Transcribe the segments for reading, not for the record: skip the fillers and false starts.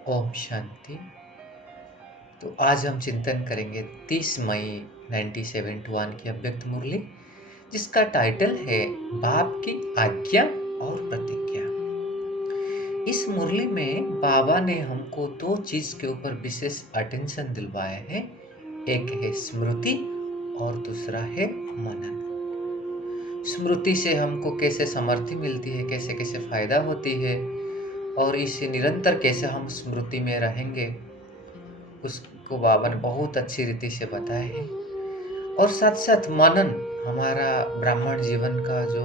ओम शांति। तो आज हम चिंतन करेंगे 30 मई 1971 की अव्यक्त मुरली, जिसका टाइटल है बाप की आज्ञा और प्रतिज्ञा। इस मुरली में बाबा ने हमको दो चीज के ऊपर विशेष अटेंशन दिलवाया है। एक है स्मृति और दूसरा है मनन। स्मृति से हमको कैसे समृद्धि मिलती है, कैसे कैसे फायदा होती है और इसे निरंतर कैसे हम स्मृति में रहेंगे, उसको बाबा ने बहुत अच्छी रीति से बताया है। और साथ साथ मनन, हमारा ब्राह्मण जीवन का जो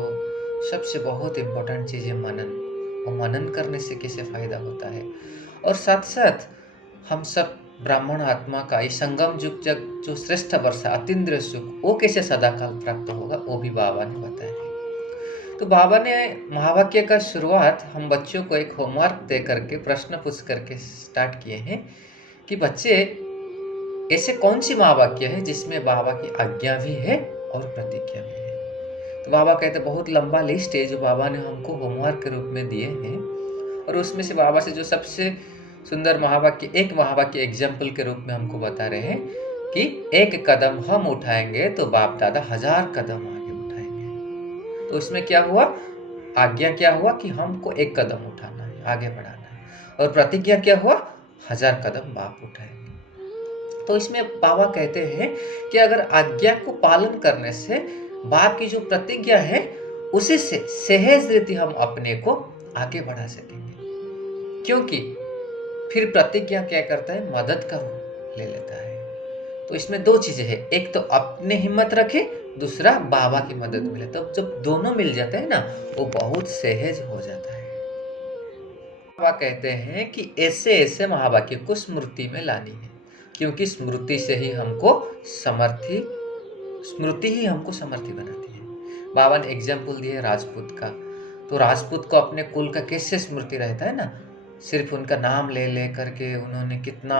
सबसे बहुत इम्पोर्टेंट चीज़ है मनन, और मनन करने से कैसे फायदा होता है। और साथ साथ हम सब ब्राह्मण आत्मा का इस संगम युग जग जो श्रेष्ठ वर्षा अतीन्द्रिय सुख, वो कैसे सदाकाल प्राप्त होगा, वो भी बाबा ने बताया है। तो बाबा ने महावाक्य का शुरुआत हम बच्चों को एक होमवर्क दे करके प्रश्न पूछ करके स्टार्ट किए हैं कि बच्चे, ऐसे कौन सी महावाक्य है जिसमें बाबा की आज्ञा भी है और प्रतिज्ञा भी है। तो बाबा कहते बहुत लंबा लिस्ट है जो बाबा ने हमको होमवर्क के रूप में दिए हैं, और उसमें से बाबा से जो सबसे सुंदर महावाक्य, एक महावाक्य एग्जाम्पल के रूप में हमको बता रहे हैं कि एक कदम हम उठाएंगे तो बाप दादा 1000 कदम आगे उठाएंगे। तो उसमें क्या हुआ, आज्ञा क्या हुआ कि हमको एक कदम उठाना है, आगे बढ़ाना है, और प्रतिज्ञा क्या हुआ, 1000 कदम बाप उठाएंगे। तो इसमें बाबा कहते हैं कि अगर आज्ञा को पालन करने से बाप की जो प्रतिज्ञा है उसी से सहज रीति हम अपने को आगे बढ़ा सकेंगे, क्योंकि फिर प्रतिज्ञा क्या करता है, मदद का रूप ले लेता है। तो इसमें दो चीजें हैं, एक तो अपने हिम्मत रखे, दूसरा बाबा की मदद मिले। तो जब दोनों मिल जाते हैं ना, वो बहुत सहज हो जाता है। बाबा कहते हैं कि ऐसे ऐसे महावाक्य को स्मृति में लानी है, क्योंकि स्मृति से ही हमको स्मृति ही हमको समर्थी बनाती है। बाबा ने एग्जाम्पल दिए राजपूत का। तो राजपूत को अपने कुल का कैसे स्मृति रहता है ना, सिर्फ उनका नाम ले ले करके उन्होंने कितना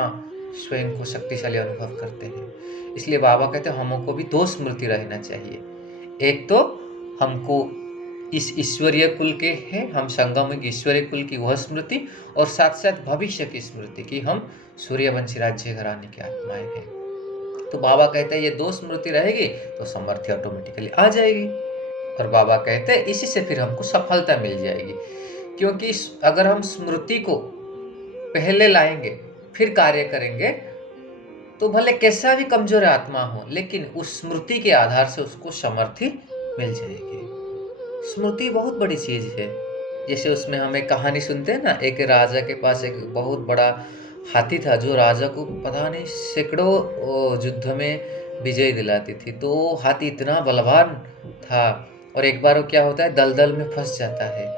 स्वयं को शक्तिशाली अनुभव करते हैं। इसलिए बाबा कहते हैं हमको भी दो स्मृति रहना चाहिए। एक तो हमको इस ईश्वरीय कुल के हैं, हम संगम ईश्वरीय कुल की वह स्मृति, और साथ साथ भविष्य की स्मृति कि हम सूर्यवंशी राज्य घराने के आत्माएं हैं। तो बाबा कहते हैं ये दो स्मृति रहेगी तो समर्थी ऑटोमेटिकली आ जाएगी। और बाबा कहते हैं इसी से फिर हमको सफलता मिल जाएगी, क्योंकि अगर हम स्मृति को पहले लाएंगे फिर कार्य करेंगे तो भले कैसा भी कमजोर आत्मा हो, लेकिन उस स्मृति के आधार से उसको समर्थी मिल जाएगी। स्मृति बहुत बड़ी चीज है। जैसे उसमें हम एक कहानी सुनते हैं ना, एक राजा के पास एक बहुत बड़ा हाथी था जो राजा को पता नहीं सैकड़ों युद्ध में विजय दिलाती थी। तो हाथी इतना बलवान था, और एक बार वो क्या होता है, दलदल में फंस जाता है।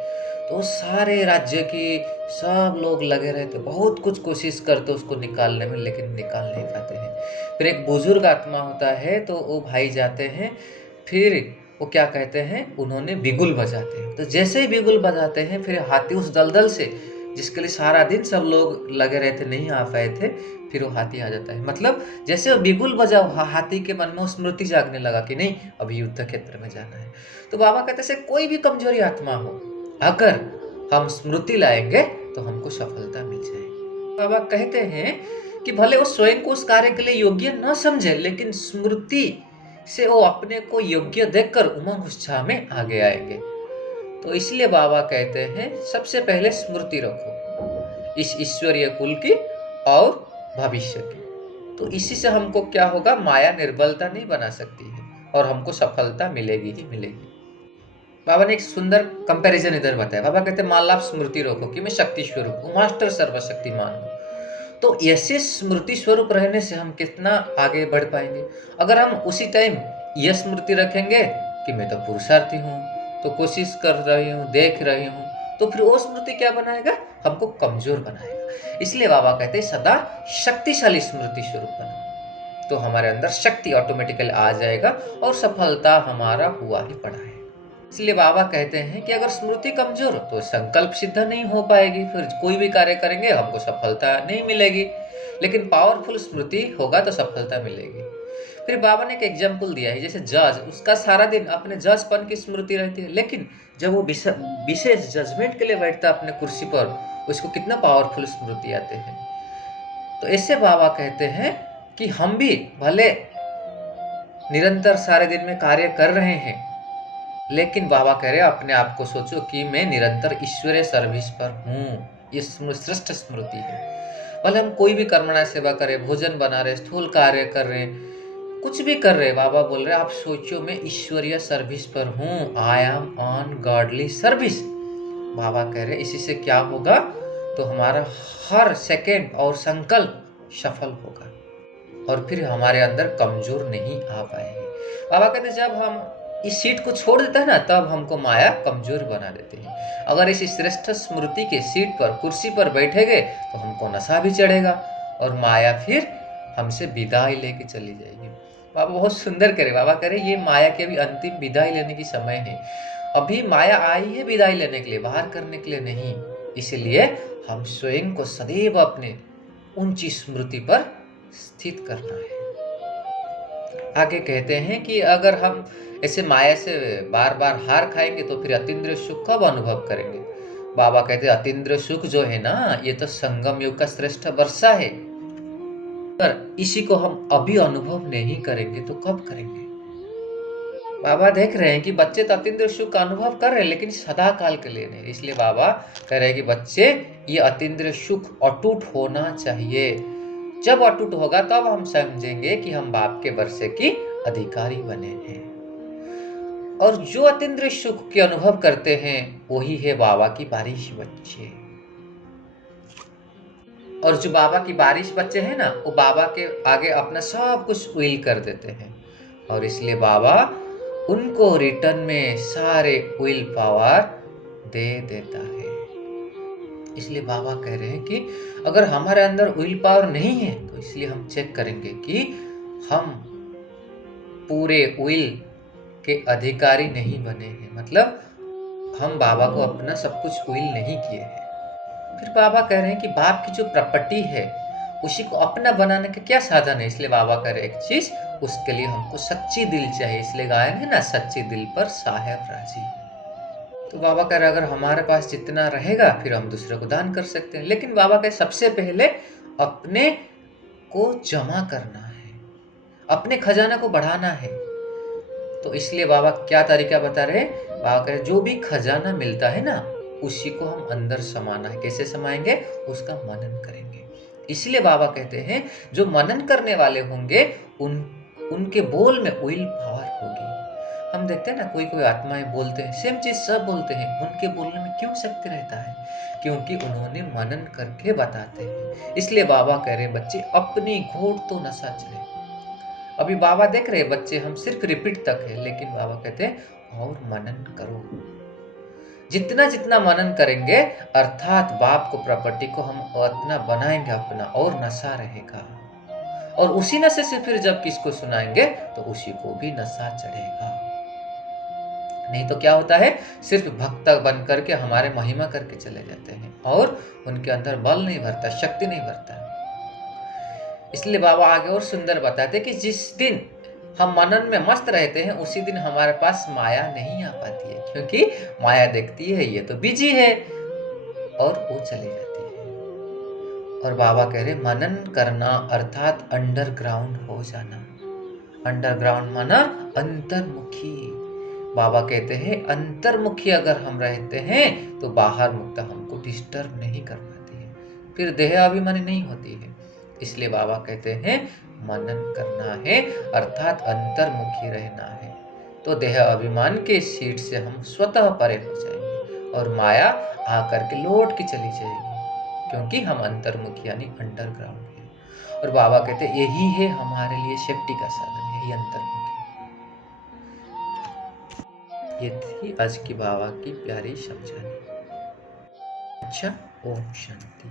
तो सारे राज्य की सब लोग लगे रहते, बहुत कुछ कोशिश करते उसको निकालने में, लेकिन निकाल नहीं पाते हैं। फिर एक बुजुर्ग आत्मा होता है, तो वो भाई जाते हैं, फिर वो क्या कहते हैं, उन्होंने बिगुल बजाते हैं। तो जैसे ही बिगुल बजाते हैं, फिर हाथी उस दलदल से, जिसके लिए सारा दिन सब लोग लगे रहे थे, नहीं आ पाए थे, फिर वो हाथी आ जाता है। मतलब जैसे वो बिगुल बजा, हाथी के मन में वो स्मृति जागने लगा कि नहीं, अभी युद्ध क्षेत्र में जाना है। तो बाबा कहते हैं कोई भी कमजोरी आत्मा हो, अगर हम स्मृति लाएंगे तो हमको सफलता मिल जाएगी। बाबा कहते हैं कि भले वो स्वयं को उस कार्य के लिए योग्य न समझे, लेकिन स्मृति से वो अपने को योग्य देखकर उमंग उत्साह में आगे आएंगे। तो इसलिए बाबा कहते हैं सबसे पहले स्मृति रखो इस ईश्वरीय कुल की और भविष्य की। तो इसी से हमको क्या होगा, माया निर्बलता नहीं बना सकती है और हमको सफलता मिलेगी ही मिलेगी। बाबा ने एक सुंदर कंपैरिजन इधर बताया। बाबा कहते हैं मान लो आप स्मृति रखो कि मैं शक्ति स्वरूप हूँ, मास्टर सर्वशक्तिमान हूँ। तो ऐसे स्मृति स्वरूप रहने से हम कितना आगे बढ़ पाएंगे। अगर हम उसी टाइम यह स्मृति रखेंगे कि मैं तो पुरुषार्थी हूँ, तो कोशिश कर रही हूँ, देख रही हूँ, तो फिर वो स्मृति क्या बनाएगा, हमको कमजोर बनाएगा। इसलिए बाबा कहते हैं सदा शक्तिशाली स्मृति स्वरूप बनो, तो हमारे अंदर शक्ति ऑटोमेटिकली आ जाएगा और सफलता हमारा हुआ ही पड़ा है। इसलिए बाबा कहते हैं कि अगर स्मृति कमजोर हो तो संकल्प सिद्ध नहीं हो पाएगी, फिर कोई भी कार्य करेंगे हमको सफलता नहीं मिलेगी। लेकिन पावरफुल स्मृति होगा तो सफलता मिलेगी। फिर बाबा ने एक एग्जाम्पल दिया है, जैसे जज, उसका सारा दिन अपने जजपन की स्मृति रहती है, लेकिन जब वो विशेष जजमेंट के लिए बैठता है अपने कुर्सी पर, उसको कितना पावरफुल स्मृति आते हैं। तो ऐसे बाबा कहते हैं कि हम भी भले निरंतर सारे दिन में कार्य कर रहे हैं, लेकिन बाबा कह रहे हैं अपने आप को सोचो कि मैं निरंतर ईश्वरीय सर्विस पर हूँ। ये श्रेष्ठ स्मृति है। भले हम कोई भी कर्मणा सेवा करें, भोजन बना रहे, स्थूल कार्य कर रहे, कुछ भी कर रहे, बाबा बोल रहे आप सोचो मैं ईश्वरीय सर्विस पर हूँ, I am on godly service. बाबा कह रहे इसी से क्या होगा, तो हमारा हर सेकेंड और संकल्प सफल होगा और फिर हमारे अंदर कमजोर नहीं आ पाएंगे। बाबा कहते जब हम इस सीट को छोड़ देता है ना, तब हमको माया कमजोर बना देती है। अगर इस श्रेष्ठ स्मृति के सीट पर, कुर्सी पर बैठेंगे तो हमको नशा भी चढ़ेगा और माया फिर हमसे विदाई लेके चली जाएगी। बाबा बहुत सुंदर करे, बाबा करे ये माया की अभी अंतिम विदाई लेने की समय है। अभी माया आई है विदाई लेने के लिए, बाहर करने के लिए नहीं। इसलिए हम स्वयं को सदैव अपने ऊंची स्मृति पर स्थित करना है। आगे कहते हैं कि अगर हम ऐसे माया से बार बार हार खाएंगे तो फिर अतीन्द्रिय सुख कब अनुभव करेंगे। बाबा कहते हैं अतीन्द्रिय सुख जो है ना, ये तो संगम युग का श्रेष्ठ वर्षा है। पर इसी को हम अभी अनुभव नहीं करेंगे तो कब करेंगे। बाबा देख रहे हैं कि बच्चे तो अतीन्द्रिय सुख का अनुभव कर रहे हैं, लेकिन सदा काल के लिए नहीं। इसलिए बाबा कह रहे हैं कि बच्चे ये अतीन्द्रिय सुख अटूट होना चाहिए। जब अटूट होगा तब हम समझेंगे कि हम बाप के वर्षे की अधिकारी बने हैं। और जो अतीन्द्रिय सुख के अनुभव करते हैं वही है बाबा की बारिश बच्चे। और जो बाबा की बारिश बच्चे हैं ना, वो बाबा के आगे अपना सब कुछ विल कर देते हैं और इसलिए बाबा उनको रिटर्न में सारे विल पावर दे देता है। इसलिए बाबा कह रहे हैं कि अगर हमारे अंदर विल पावर नहीं है तो इसलिए हम चेक करेंगे कि हम पूरे विल के अधिकारी नहीं बने हैं, मतलब हम बाबा को अपना सब कुछ विल नहीं किए हैं। फिर बाबा कह रहे हैं कि बाप की जो प्रॉपर्टी है उसी को अपना बनाने का क्या साधन है। इसलिए बाबा कह रहे हैं एक चीज, उसके लिए हमको सच्ची दिल चाहिए। इसलिए गायन है ना, सच्ची दिल पर साहेब राजी। तो बाबा कह रहे अगर हमारे पास जितना रहेगा फिर हम दूसरे को दान कर सकते हैं, लेकिन बाबा कह सबसे पहले अपने को जमा करना है, अपने खजाना को बढ़ाना है। तो इसलिए बाबा क्या तरीका बता रहे हैं, बाबा कह रहे जो भी खजाना मिलता है ना उसी को हम अंदर समाना है। कैसे समाएंगे, उसका मनन करेंगे। इसलिए बाबा कहते हैं जो मनन करने वाले होंगे उनके बोल में विल पावर होगी। हम देखते हैं ना कोई कोई आत्माएं बोलते हैं, सेम चीज सब बोलते हैं, उनके बोलने में क्यों शक्ति रहता है, क्योंकि उन्होंने मनन करके बताते हैं। इसलिए बाबा कह रहे बच्चे अपनी घोट तो नशा चढ़े। अभी बाबा देख रहे बच्चे हम सिर्फ रिपीट तक है, लेकिन बाबा कहते हैं और मनन करो। जितना जितना मनन करेंगे अर्थात बाप को प्रॉपर्टी को हम उतना बनाएंगे अपना, और नशा रहेगा। और उसी नशे से फिर जब किसको सुनाएंगे तो उसी को भी नशा चढ़ेगा। नहीं तो क्या होता है, सिर्फ भक्त बन करके हमारे महिमा करके चले जाते हैं और उनके अंदर बल नहीं भरता, शक्ति नहीं भरता। इसलिए बाबा आगे और सुंदर बताते कि जिस दिन हम मनन में मस्त रहते हैं उसी दिन हमारे पास माया नहीं आ पाती है, क्योंकि माया देखती है ये तो बिजी है और वो चली जाती है। और बाबा कह रहे मनन करना अर्थात अंडरग्राउंड हो जाना। अंडरग्राउंड माना अंतर्मुखी। बाबा कहते हैं अंतर्मुखी अगर हम रहते हैं तो बाहर मुक्ता हमको डिस्टर्ब नहीं कर पाती है, फिर देह अभिमानी नहीं होती है। इसलिए बाबा कहते हैं मनन करना है अर्थात अंतर्मुखी रहना है, तो देह अभिमान के सीट से हम स्वतः परे हो जाएंगे और माया आकर के लौट के चली जाएगी, क्योंकि हम अंतर्मुखी यानी अंडरग्राउंड है। और बाबा कहते हैं यही है हमारे लिए सेफ्टी का साधन, यही अंतर्मुखी। ये थी आज की बाबा की प्यारी समझानी। अच्छा, ओम शांति।